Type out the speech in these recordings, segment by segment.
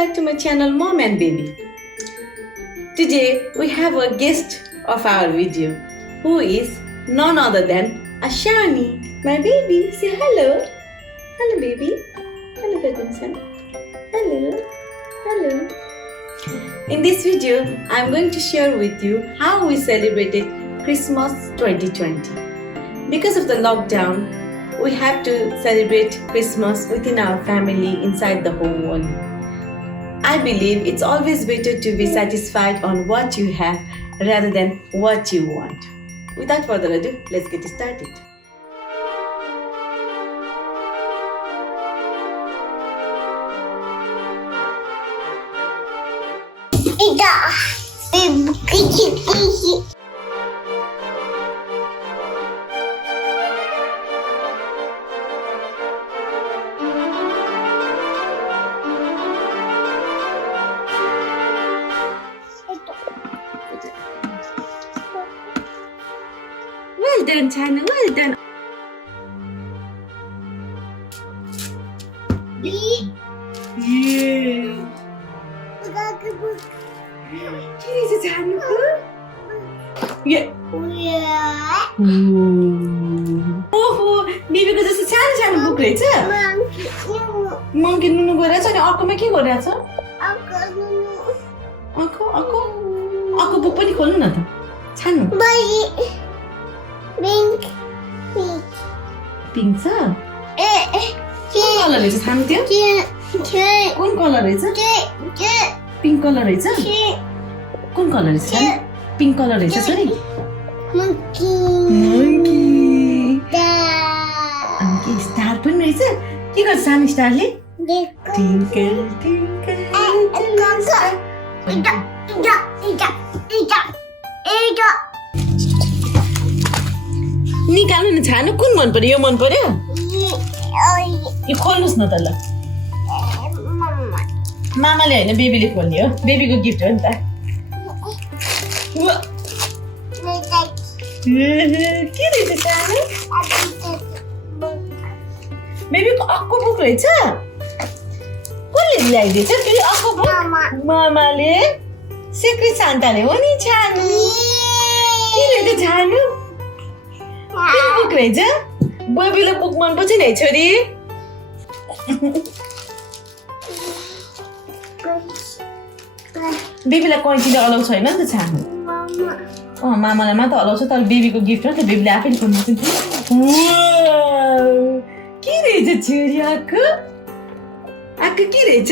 back to my channel Mom and Baby. Today we have a guest of our video who is none other than Ashani, my baby. Say hello. Hello baby. Hello Gajan. Hello. Hello. In this video I am going to share with you how we celebrated Christmas 2020. Because of the lockdown, we have to celebrate Christmas within our family inside the home only. I believe it's always better to be satisfied on what you have rather than what you want. Without further ado, let's get started. Well done, Chana. Well done. Yeah. Kiri je Chana ko? Yeah. ओहो बेबीको जस्तो सानो सानो book रहेछ monkey नुनु गरिरहेछ अनि अर्कोमा के गरिरहेछ अर्को अर्को अर्को बुक पनि खोल्नु न त छान्नु पिङ्क छ कुन कलर रहेछ छान्नु त्यो कुन कलर रहेछ पिङ्क कलर रहेछ कुन कलर रहेछ पिङ्क कलर रहेछ सरी Monkey. अनि के स्टार पनि रहेछ के गर्छ सानो स्टारले ट्विङ्कल ट्विङ्कल निकाल्नु न छानु कुन मन पर्यो यो मन पर्यो यो खोल्नुस् न त ल मामाले हैन बेबीले खोल्ने हो बेबीको गिफ्ट हो नि त के रहेछ सानो बेबीको अर्को बुक रहेछ कसले ल्याइदिएछ फेरि अर्को बुक मामाले सेक्रेट सान्ताले हो नि छानु के रहेछ छानु के बुक रहेछ बेबीले बुक मनपर्छ नि है छोरी बेबीलाई कैँचीले अलाउ छैन नि त छानु मामालाई मात्र हलाउँछ तर बेबीको गिफ्ट हो त बेबीले आफैले खोल्नु पर्छ के रहेछ छोरी आएको आएको के रहेछ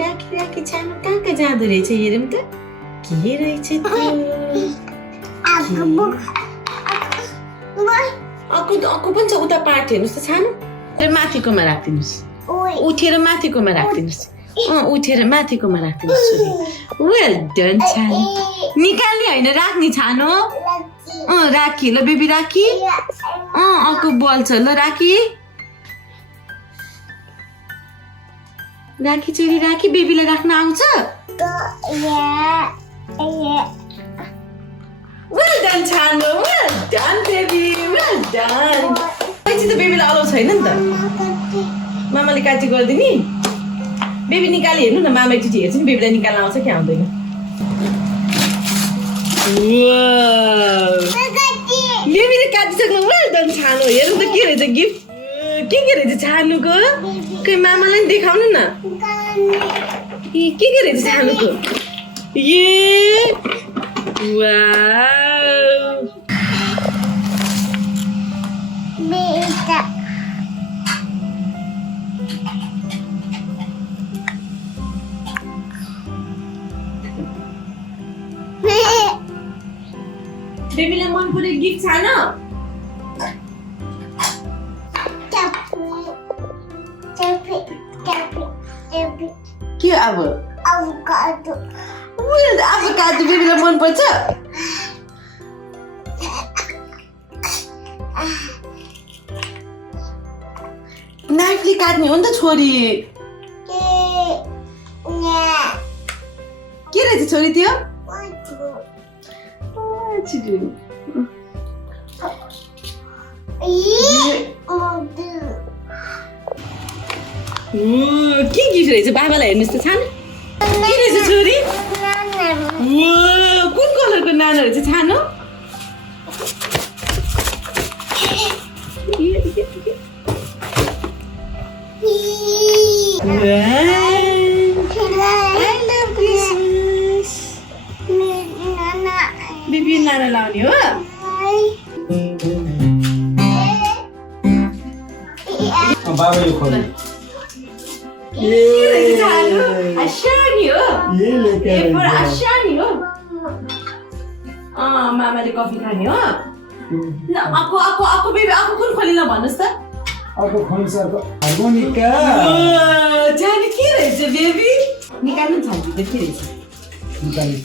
राखी राखी छानु कहाँ कहाँ जाँदो रहेछ हेरौँ त के रहेछ अर्को पनि छ उता पार्ट हेर्नुहोस् त छानु माथिकोमा राखिदिनुहोस् उठेर माथिकोमा राखिदिनुहोस् उठेर माथिकोमा राखिदिनुहोस् वेल डन छानु निकाल्ने होइन राख्ने छानु राखी ल बेबी राखी अर्को बल छ ल राखी राखी छोरी राखी बेबीलाई राख्न आउँछ वेल डन छानु well done baby well done कैँची त बेबीलाई अलाउ छैन नि त मामाले काटी गरिदिने बेबी निकाली हेर्नु न मामा एकचोटि हेर्छ नि बेबीलाई निकाल्न आउँछ कि आउँदैन बेबीले काटिसक्नु वेल डन छानु हेर्नु त के रहेछ गिफ्ट के रहेछ छानुको खै मामालाई नि देखाउनु न के रहेछ छानुको बेबीलाई मन पर्यो गिफ्ट छान के अब आभोकाडो बेबीलाई मन पर्छ नाइफले काट्ने हो नि त छोरी के रहेछ छोरी त्यो के गिफ्ट रहेछ बाबालाई हेर्नुहोस् त छानो के रहेछ छोरी कुन कलरको नानो रहेछ छानो बिबी नाना लाउने हो बाबा यो खोल्नु Ashani हो Ashani हो मामाले कफी खाने हो ल ako बेबी ako कुन खोलिन भन्नुस् त अब खोल्नुको हार्मोनिका जाने के रहेछ बेबी निकाल्नु छ नि के रहेछ निकाल्नु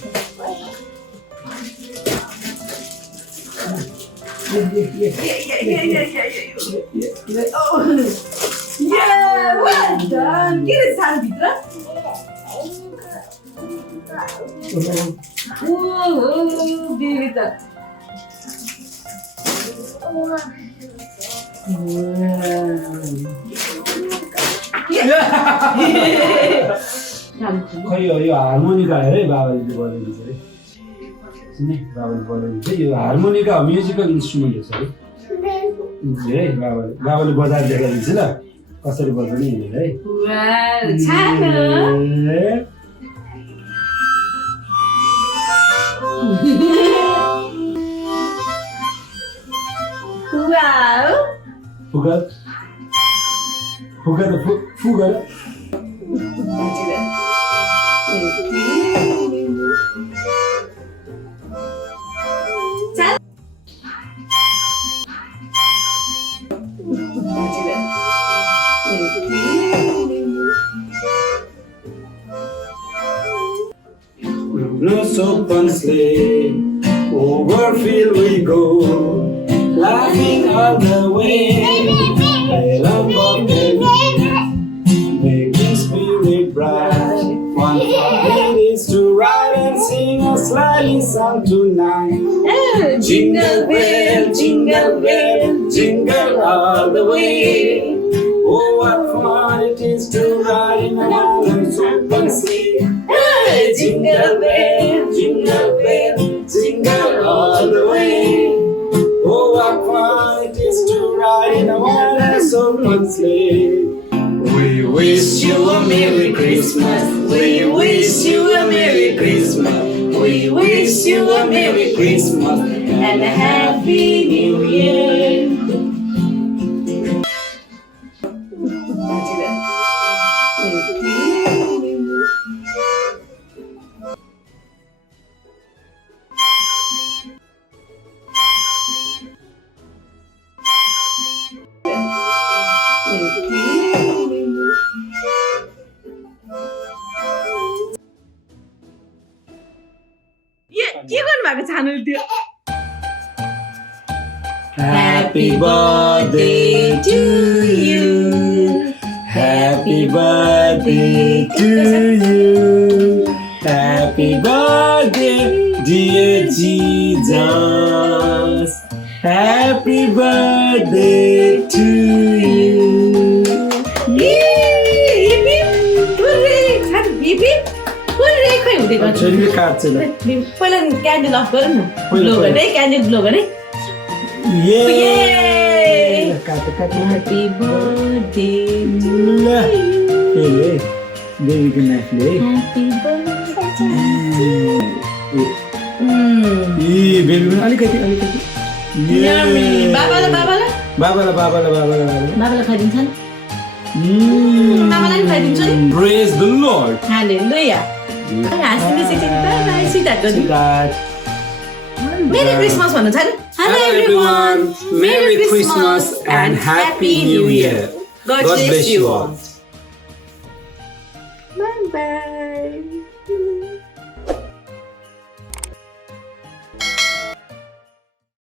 well done. के रहेछ सानोभित्र बेबी त खै यो हार्मोनिका है बाबाले बनाइदिन्छ है सुने बाबाले बनाइदिन्छ यो हार्मोनिका म्युजिकल इन्स्ट्रुमेन्ट हो है बाबाले बजाएर देखाइदिन्छ ल कसरी बजाउने है फुगा फुगा त फुगा No open sleigh, over field we go, laughing all the way. I love making spirit bright. One for is to ride and sing a slightly song tonight. Jingle bell, jingle all the way. Oh, what fun it is to ride in a one-horse open sleigh. Jingle bell, jingle all the way. Oh, what fun it is to ride in a one-horse open sleigh. We wish you a Merry Christmas. We wish you a Merry Christmas. We wish you a Merry Christmas and a Happy New Year. के गर्नु भएको छानुले त्यो Happy birthday to you. Happy birthday to you. Happy birthday dear Jesus. Happy birthday to you. छोरीले काट्छ ल पहिला candle of गर न ग्लो गर्ने क्यान्डल ग्लो गर्ने Happy birthday to you. बेबीको नाफले Happy birthday. Baby पनि अलिकति बाबालाई खाइदिन्छ नि मामालाई खाइदिन्छु नि Praise the Lord. Hallelujah. Merry Christmas भन्नु छैन Hello everyone. Merry Christmas and Happy New Year. God bless you all.